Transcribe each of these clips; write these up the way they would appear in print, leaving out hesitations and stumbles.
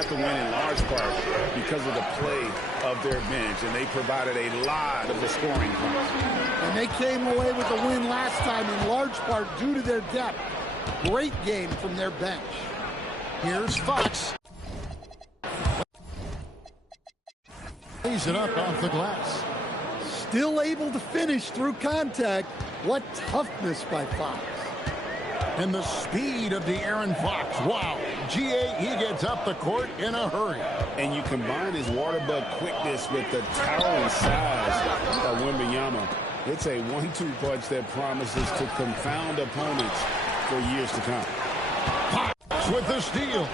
got the win in large part because of the play of their bench, and they provided a lot of the scoring points. And they came away with the win last time in large part due to their depth. Great game from their bench. Here's Fox. Lays it up off the glass. Still able to finish through contact. What toughness by Fox. And the speed of De'Aaron Fox. Wow. G.A., he gets up the court in a hurry. And you combine his water bug quickness with the towering size of Wembanyama. It's a 1-2 punch that promises to confound opponents for years to come. Fox with the steal.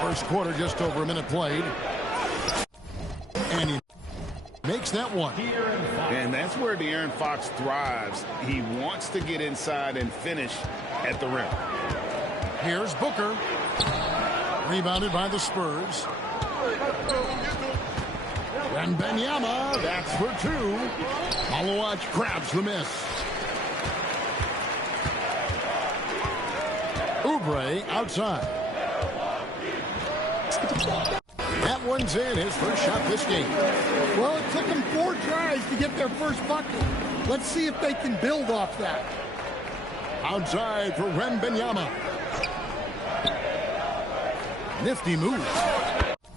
First quarter, just over a minute played. And he makes that one. And that's where De'Aaron Fox thrives. He wants to get inside and finish at the rim. Here's Booker. Rebounded by the Spurs. Wembanyama, that's for two. Malawach grabs the miss. Oubre outside. That one's in, his first shot this game. Well, it took them 4 tries to get their first bucket. Let's see if they can build off that. Outside for Wembanyama. Nifty move.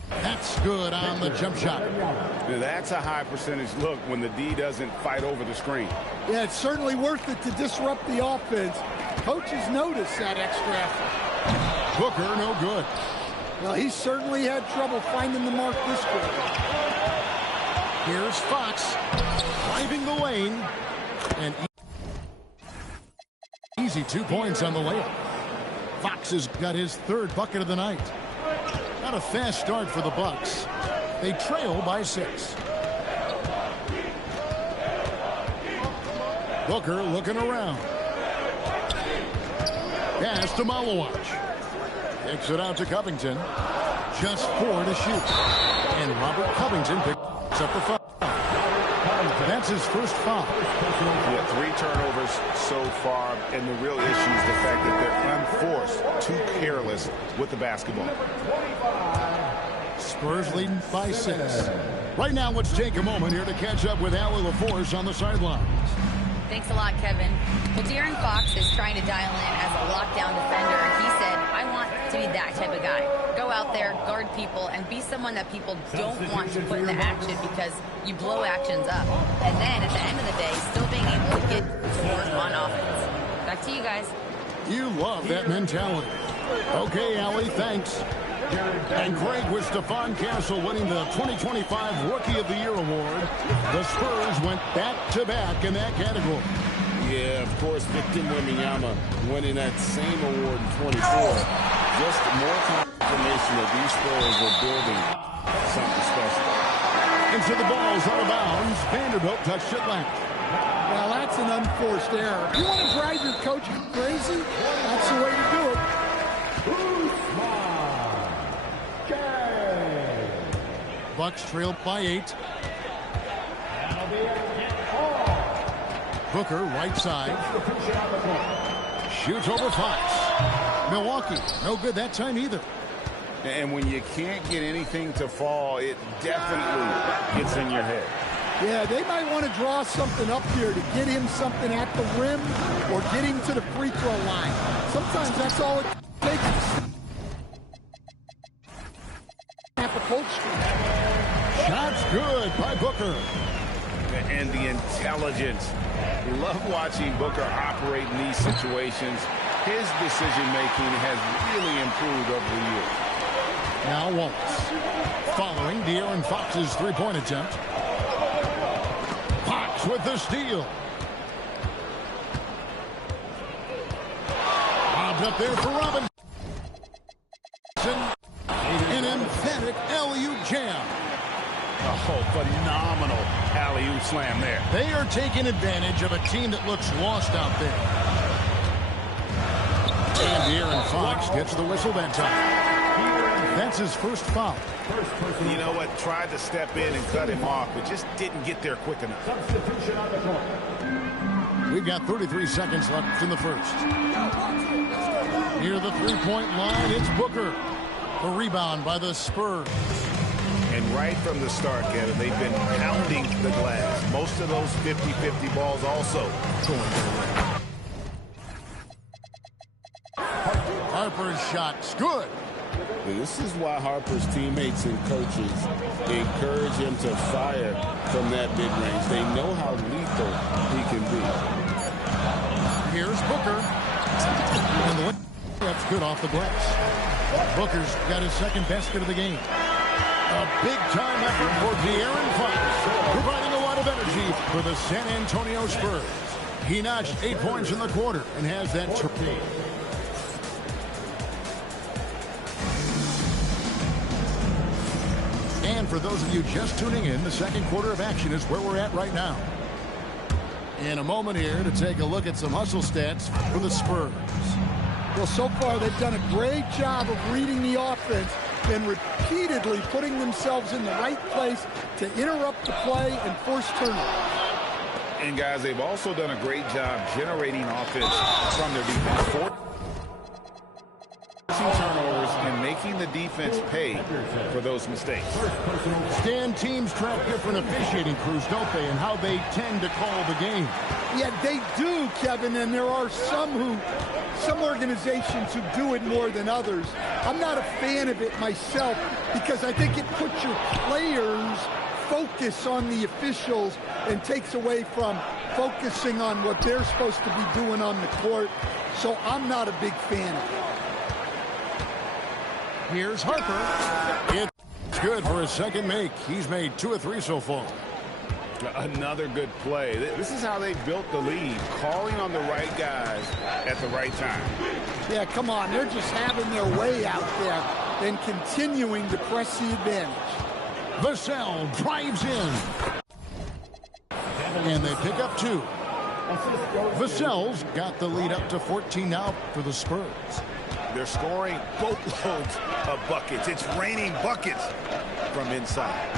That's good on the jump shot. That's a high percentage look when the D doesn't fight over the screen. Yeah, it's certainly worth it to disrupt the offense. Coaches notice that extra effort. Booker, no good. Well, he certainly had trouble finding the mark this quarter. Here's Fox driving the lane. And easy 2 points on the layup. Fox has got his third bucket of the night. Not a fast start for the Bucks. They trail by 6. Booker looking around. Pass to Malawach. Kicks it out to Covington. Just 4 to shoot. And Robert Covington picks up the foul. That's his first foul. Yeah, 3 turnovers so far, and the real issue is the fact that they're unforced, too careless with the basketball. Spurs leading by 6. Right now, let's take a moment here to catch up with Allie LaForce on the sidelines. Thanks a lot, Kevin. Well, De'Aaron Fox is trying to dial in as a lockdown defender, and he said, I want to be that type of guy. Go out there, guard people, and be someone that people don't want to put in the action because you blow actions up. And then, at the end of the day, still being able to get to work on offense. Back to you guys. You love that mentality. Okay, Allie, thanks. And Greg with Stephon Castle winning the 2025 Rookie of the Year award. The Spurs went back-to-back in that category. Yeah, of course, Victor Wembanyama winning that same award in 24. Just more confirmation that these Spurs are building something special. And so the ball's out of bounds. Vanderbilt touched it left. Well, that's an unforced error. If you want to drive your coach crazy, that's the way to do it. Bucks trail by 8. Booker, right side. Shoots over Fox. Milwaukee, no good that time either. And when you can't get anything to fall, it definitely gets in your head. Yeah, they might want to draw something up here to get him something at the rim or get him to the free throw line. Sometimes that's all it takes. Shots good by Booker. And the intelligence. Love watching Booker operate in these situations. His decision-making has really improved over the years. Now Wallace. Following De'Aaron Fox's three-point attempt. Fox with the steal. Bobbed up there for Robinson. An emphatic alley-oop jam. Oh, phenomenal alley-oop slam there. They are taking advantage of a team that looks lost out there. And De'Aaron Fox gets the whistle that time. That's his first foul. You know what? Tried to step in and cut him off, but just didn't get there quick enough. Substitution on the court. We've got 33 seconds left in the first. Near the three-point line, it's Booker. The rebound by the Spurs. And right from the start, Kevin, they've been pounding the glass. Most of those 50-50 balls also going their way. Harper's shot's good. This is why Harper's teammates and coaches encourage him to fire from that mid-range. They know how lethal he can be. Here's Booker. And that's good off the glass. Booker's got his second basket of the game. A big-time effort for De'Aaron Fox, providing a lot of energy for the San Antonio Spurs. He notched 8 points in the quarter and has that torpedo. And for those of you just tuning in, the second quarter of action is where we're at right now. In a moment here to take a look at some hustle stats for the Spurs. Well, so far they've done a great job of reading the offense and repeatedly putting themselves in the right place to interrupt the play and force turnovers. And, guys, they've also done a great job generating offense from their defense. 14 turnovers and making the defense pay for those mistakes. Stan, teams track different officiating crews, don't they, and how they tend to call the game. Yeah, they do, Kevin, and there are some organizations who do it more than others. I'm not a fan of it myself because I think it puts your players' focus on the officials and takes away from focusing on what they're supposed to be doing on the court. So I'm not a big fan of it. Here's Harper. It's good for his second make. He's made 2 of 3 so far. Another good play. This is how they built the lead, calling on the right guys at the right time. Yeah, come on. They're just having their way out there and continuing to press the advantage. Vassell drives in. And they pick up 2. Vassell's got the lead up to 14 now for the Spurs. They're scoring boatloads of buckets. It's raining buckets from inside.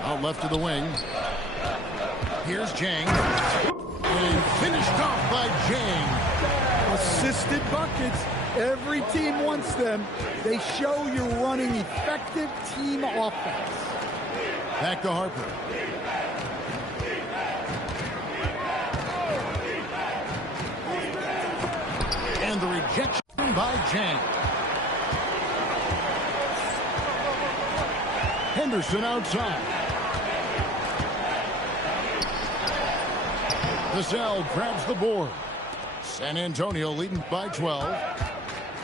Out left of the wing. Here's Jang. And finished off by Jang. Assisted buckets. Every team wants them. They show you're running effective team offense. Back to Harper. And the rejection by Jang. Henderson outside. Vassell grabs the board. San Antonio leading by 12.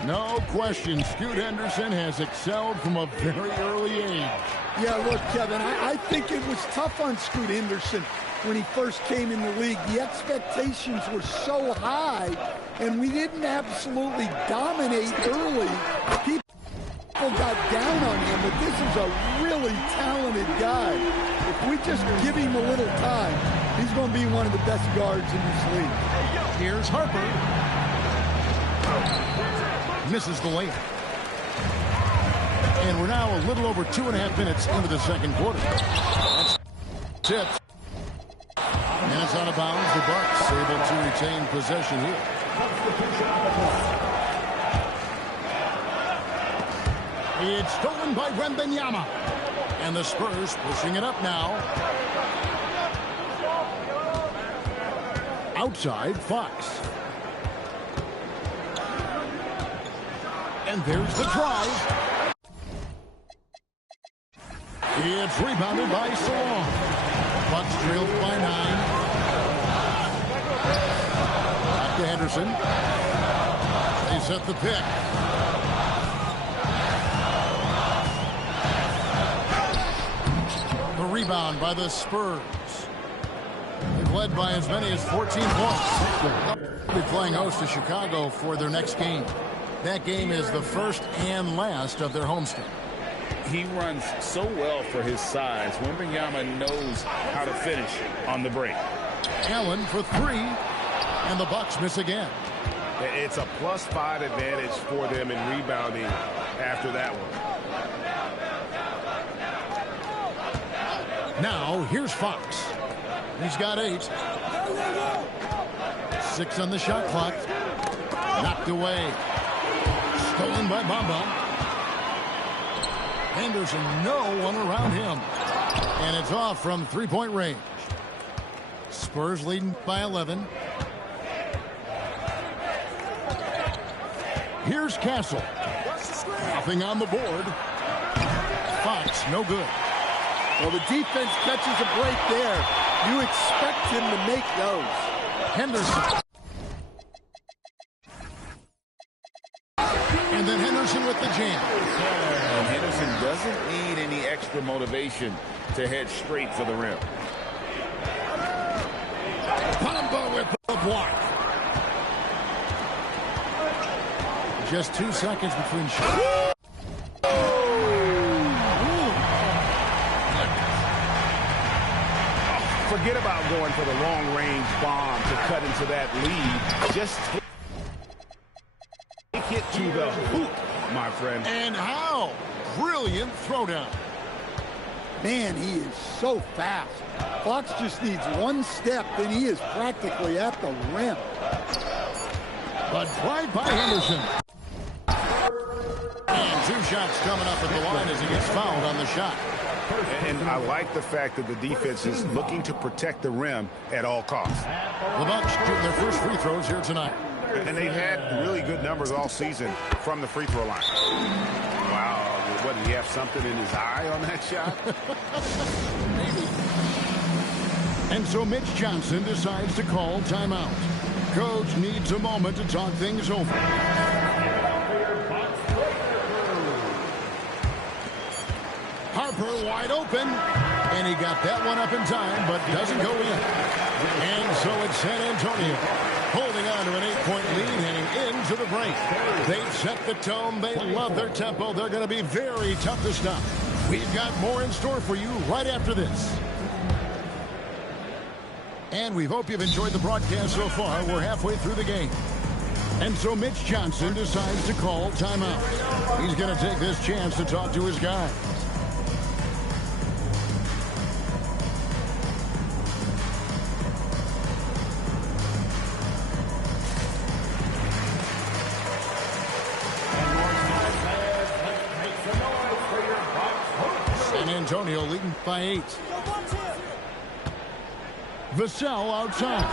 No question, Scoot Henderson has excelled from a very early age. Yeah, look, Kevin, I think it was tough on Scoot Henderson when he first came in the league. The expectations were so high, and we didn't absolutely dominate early. People got down on him, but this is a really talented guy. If we just give him a little time, he's going to be one of the best guards in this league. Here's Harper. Misses the layup. And we're now a little over 2.5 minutes into the second quarter. That's tipped. And it's out of bounds. The Bucks able to retain possession here. It's stolen by Wembanyama. And the Spurs pushing it up now. Outside, Fox. And there's the drive. It's rebounded by Salon. Bucks trailed by 9. Back to Henderson. They set the pick. The rebound by the Spurs. They've led by as many as 14 points. They'll be playing host to Chicago for their next game. That game is the first and last of their homestand. He runs so well for his size. Wembanyama knows how to finish on the break. Allen for 3, and the Bucks miss again. It's a +5 advantage for them in rebounding after that one. Now, here's Fox. He's got 8. 6 on the shot clock. Knocked away. Stolen by Bamba. Henderson, no one around him. And it's off from three-point range. Spurs leading by 11. Here's Castle. Nothing on the board. Fox, no good. Well, the defense catches a break there. You expect him to make those. Henderson. And then Henderson with the jam. And Henderson doesn't need any extra motivation to head straight for the rim. Bamba with the block. Just 2 seconds between shots. Forget about going for the long-range bomb to cut into that lead. Just take it to the hoop, my friend. And how? Brilliant throwdown. Man, he is so fast. Fox just needs one step, and he is practically at the rim. But right by Henderson. And 2 shots coming up at the line as he gets fouled on the shot. And I like the fact that the defense is looking to protect the rim at all costs. The Bucks shooting their first free throws here tonight. And they've had really good numbers all season from the free throw line. Wow, what, did he have something in his eye on that shot? Maybe. And so Mitch Johnson decides to call timeout. Coach needs a moment to talk things over. Harper wide open, and he got that one up in time, but doesn't go in. And so it's San Antonio holding on to an 8-point lead heading into the break. They've set the tone. They love their tempo. They're going to be very tough to stop. We've got more in store for you right after this. And we hope you've enjoyed the broadcast so far. We're halfway through the game. And so Mitch Johnson decides to call timeout. He's going to take this chance to talk to his guy. San Antonio leading by 8. Vassell outside.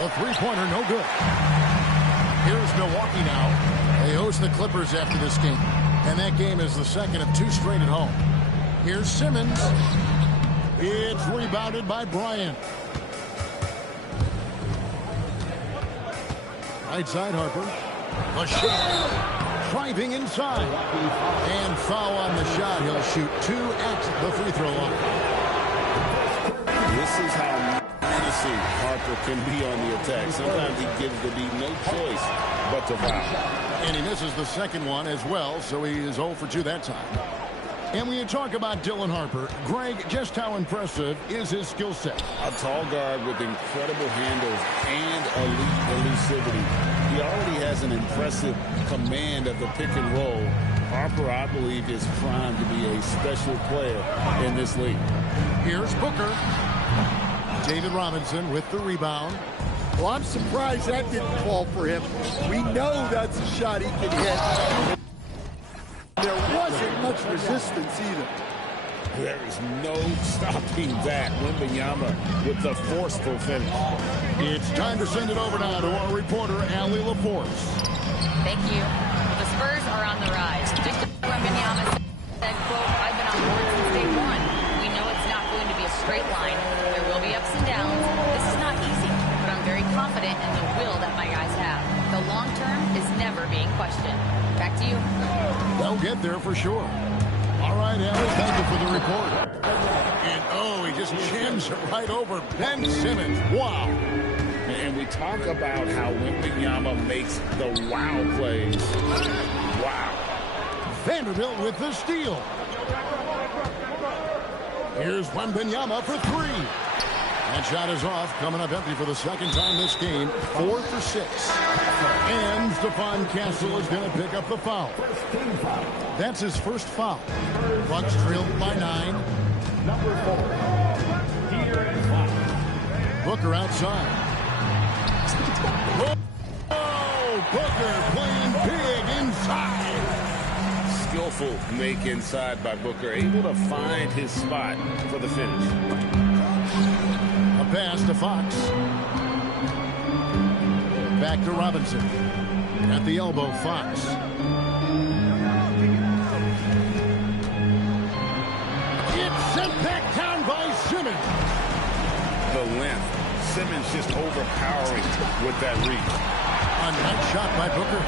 The three-pointer, no good. Here's Milwaukee now. They host the Clippers after this game. And that game is the second of 2 straight at home. Here's Simmons. It's rebounded by Bryant. Right side, Harper. A shot. Driving inside. And foul on the shot. He'll shoot 2 at the free throw line. This is how menacing Harper can be on the attack. Sometimes he gives the D no choice but to foul. And he misses the second one as well, so he is 0 for 2 that time. And when you talk about Dylan Harper, Greg, just how impressive is his skill set? A tall guard with incredible handles and elite elusivity. He already has an impressive command of the pick and roll. Harper, I believe, is primed to be a special player in this league. Here's Booker. David Robinson with the rebound. Well, I'm surprised that didn't fall for him. We know that's a shot he can hit. There wasn't much resistance either. There is no stopping that. Wembanyama with the forceful finish. It's time to send it over now to our reporter, Allie LaForce. Thank you. The Spurs are on the rise. Victor Wembanyama said, quote, "I've been on board since day one. We know it's not going to be a straight line. There will be ups and downs. This is not easy, but I'm very confident in the will that my guys have. The long term is never being questioned." Back to you. They'll get there for sure. All right, Allie, thank you for the report. And, oh, he just jams it right over Ben Simmons. Wow. And we talk about how Wembanyama makes the wow plays. Wow. Vanderbilt with the steal. Here's Wembanyama for 3. That shot is off, coming up empty for the second time this game. 4 for 6. And Stephon Castle is going to pick up the foul. That's his first foul. Bucks trailed by 9. Booker outside. Oh, Booker playing big inside. Skillful make inside by Booker, able to find his spot for the finish. A pass to Fox. Back to Robinson. At the elbow, Fox. It's sent back down by Simmons. The length. Simmons just overpowering with that reach. A nice shot by Booker.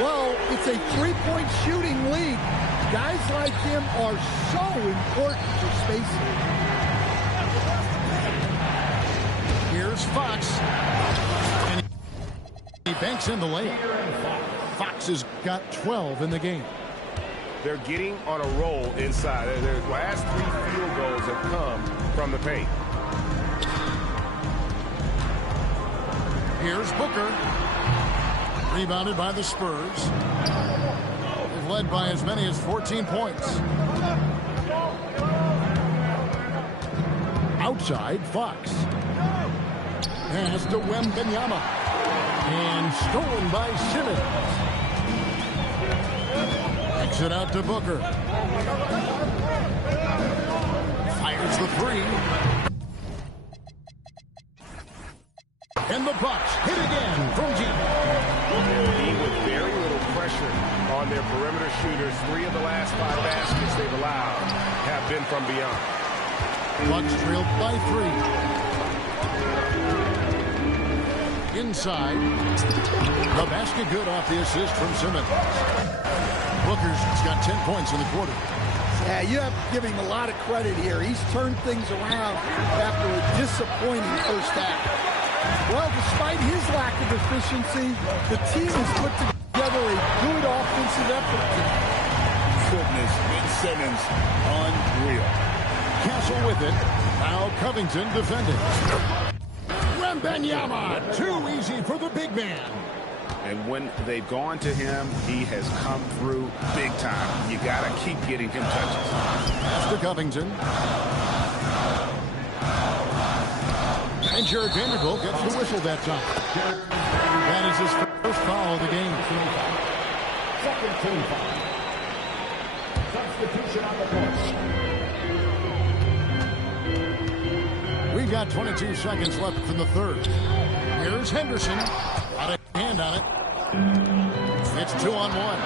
Well, it's a three-point shooting league. Guys like him are so important for spacing. Here's Fox. And he banks in the layup. Fox has got 12 in the game. They're getting on a roll inside. Their last 3 field goals have come from the paint. Here's Booker. Rebounded by the Spurs. They've led by as many as 14 points. Outside, Fox. Pass to Wembanyama. And stolen by Simmons. Exit out to Booker. Fires the three. And the Bucks hit again from deep. With very little pressure on their perimeter shooters, 3 of the last 5 baskets they've allowed have been from beyond. Bucks trailed by 3. Inside. The basket good off the assist from Simmons. Booker's got 10 points in the quarter. Yeah, you have to give him a lot of credit here. He's turned things around after a disappointing first half. Well, despite his lack of efficiency, the team has put together a good offensive effort tonight. Goodness, Ben Simmons, unreal. Castle with it. Now Covington defending. Wembanyama, too easy for the big man. And when they've gone to him, he has come through big time. You got to keep getting him touches. Pass to Covington. And Jared Vanderbilt gets the whistle that time. That is his first foul of the game. Second team foul. Substitution on the court. We've got 22 seconds left in the third. Here's Henderson. Got a hand on it. It's 2-on-1.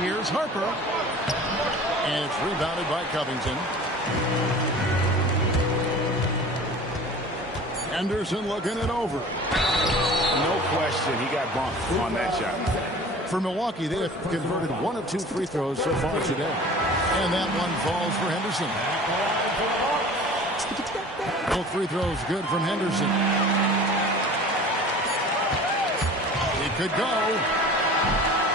Here's Harper. And it's rebounded by Covington. Henderson looking it over. No question, he got bumped on that shot. For Milwaukee, they have converted 1 of 2 free throws so far today. And that one falls for Henderson. Both free throws good from Henderson. It could go.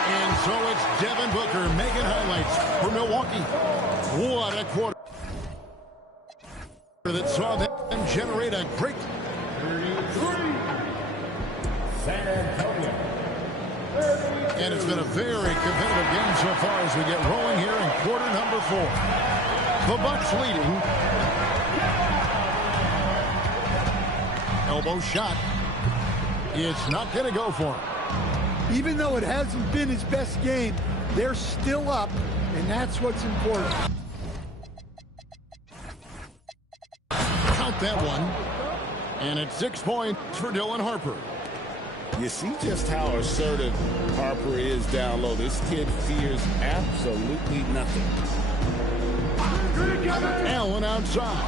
And so it's Devin Booker making highlights for Milwaukee. What a quarter that saw them generate a great... San Antonio. And it's been a very competitive game so far as we get rolling here in quarter number 4. The Bucks leading. Elbow shot. It's not going to go for him. Even though it hasn't been his best game, they're still up, and that's what's important. Count that one. And it's 6 points for Dylan Harper. You see just how assertive Harper is down low. This kid fears absolutely nothing. Allen outside.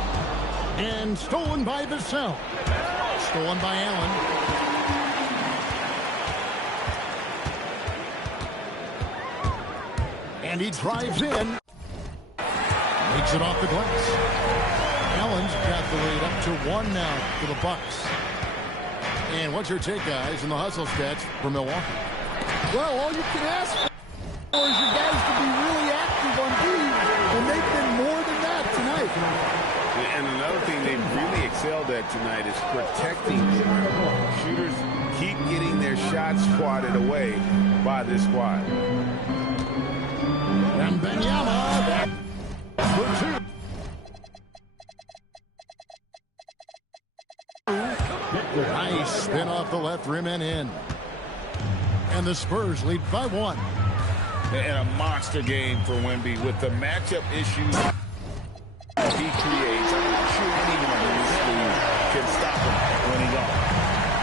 And stolen by Vassell. Stolen by Allen. And he drives in. Makes it off the glass. Allen's got the lead up to 1 now for the Bucks. And what's your take, guys, in the hustle stats for Milwaukee? Well, all you can ask for is your guys to be really active on D, and they've been more than that tonight. And another thing they've really excelled at tonight is protecting the rim. Shooters keep getting their shots swatted away by this squad. And Wembanyama, that's for 2. Nice spin off the left rim and in. And the Spurs lead by 1. And a monster game for Wemby with the matchup issues he creates. I'm not sure anyone in this league can stop him when he's on.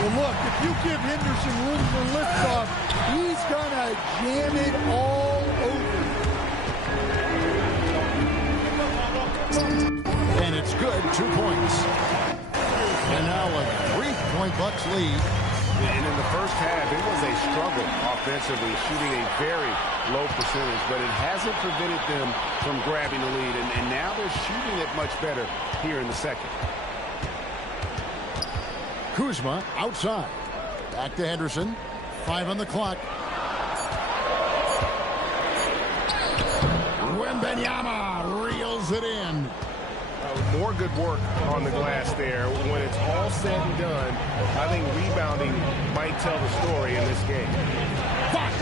Well, look, if you give Henderson room for liftoff, he's going to jam it all over. And it's good, 2 points. And now a 3-point Bucks lead. And in the first half, it was a struggle offensively, shooting a very low percentage, but it hasn't prevented them from grabbing the lead, and now they're shooting it much better here in the second. Kuzma outside. Back to Henderson. 5 on the clock. Wembanyama reels it in. More good work on the glass there. When it's all said and done, I think rebounding might tell the story in this game. Fox.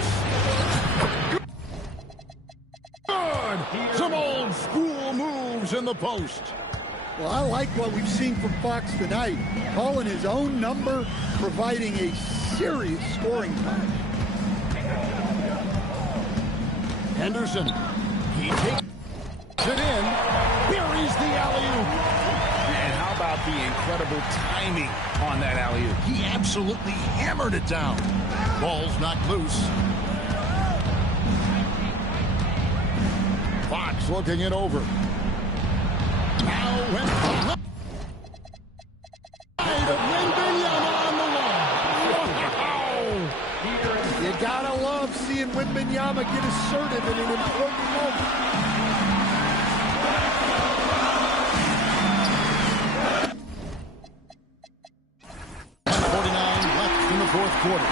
Good. Some old school moves in the post. Well, I like what we've seen from Fox tonight. Calling his own number, providing a serious scoring time. Henderson. He takes it in. Buries the alley-oop. And how about the incredible timing on that alley-oop? He absolutely hammered it down. Ball's knocked loose. Fox looking it over. Now went the Wembanyama on the line. Wow! You gotta love seeing Wembanyama get assertive in an important moment. Fourth quarter.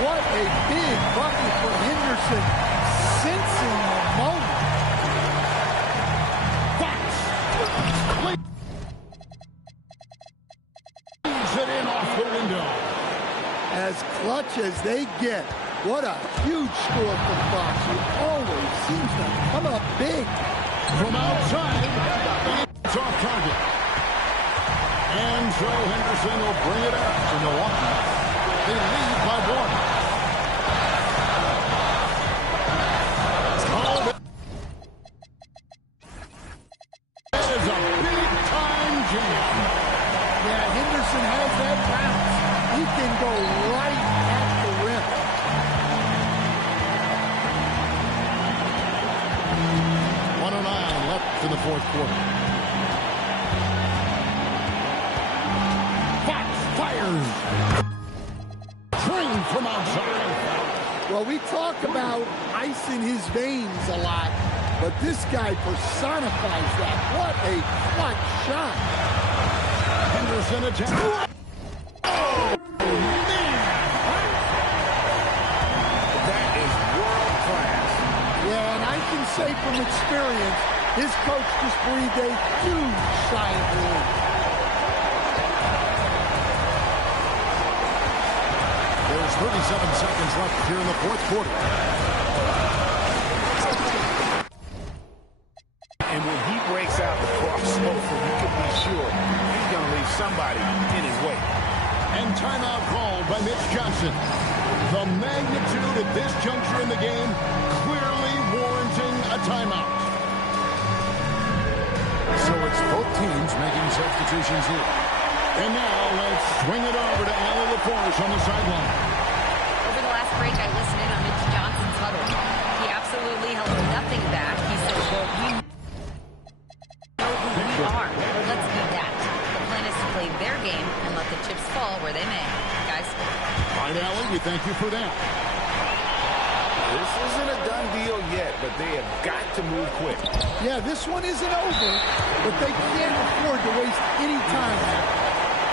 What a big bucket for Henderson, sensing the moment. Fox leaves it in off the window. As clutch as they get, what a huge score from Fox, who always seems to come up big. From outside, it's off target. And so Henderson will bring it up to Milwaukee. They lead by 1. Oh, that is a big-time jam. Yeah, Henderson has that bounce. He can go right at the rim. .109 left in the fourth quarter. Fox fires. From outside. Well, we talk about ice in his veins a lot, but this guy personifies that. What a clutch shot. Henderson attack. Oh, man. That is world class. Yeah, and I can say from experience, his coach just breathed a huge sigh of relief. There's 37 seconds left here in the fourth quarter. And when he breaks out the crossover, you can be sure he's going to leave somebody in his way. And timeout called by Mitch Johnson. The magnitude at this juncture in the game clearly warranting a timeout. So it's both teams making substitutions here. And now let's swing it over to Alan LaForce on the sideline. Over the last break, I listened in on Mitch Johnson's huddle. He absolutely held nothing back. He said, well, we know who we are. Let's do that. The plan is to play their game and let the chips fall where they may. Guys. All right, Alan, we thank you for that. This isn't a done deal yet, but they have got to move quick. Yeah, this one isn't over, but they can't afford to waste any time.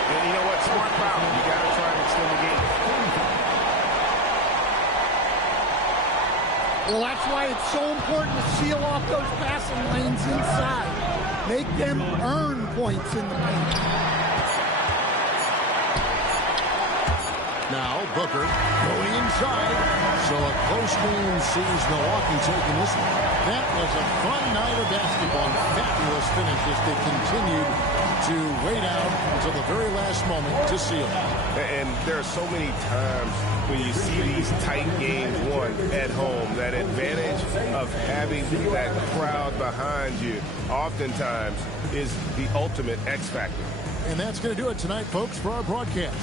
And you know what? Smart foul. You got to try and extend the game. Well, that's why it's so important to seal off those passing lanes inside. Make them earn points in the paint. Now Booker going inside. So a close game sees Milwaukee taking this one. That was a fun night of basketball. Fabulous finish as they continued to wait out until the very last moment to seal it. And there are so many times when you see these tight games won at home, that advantage of having that crowd behind you oftentimes is the ultimate X factor. And that's going to do it tonight, folks, for our broadcast.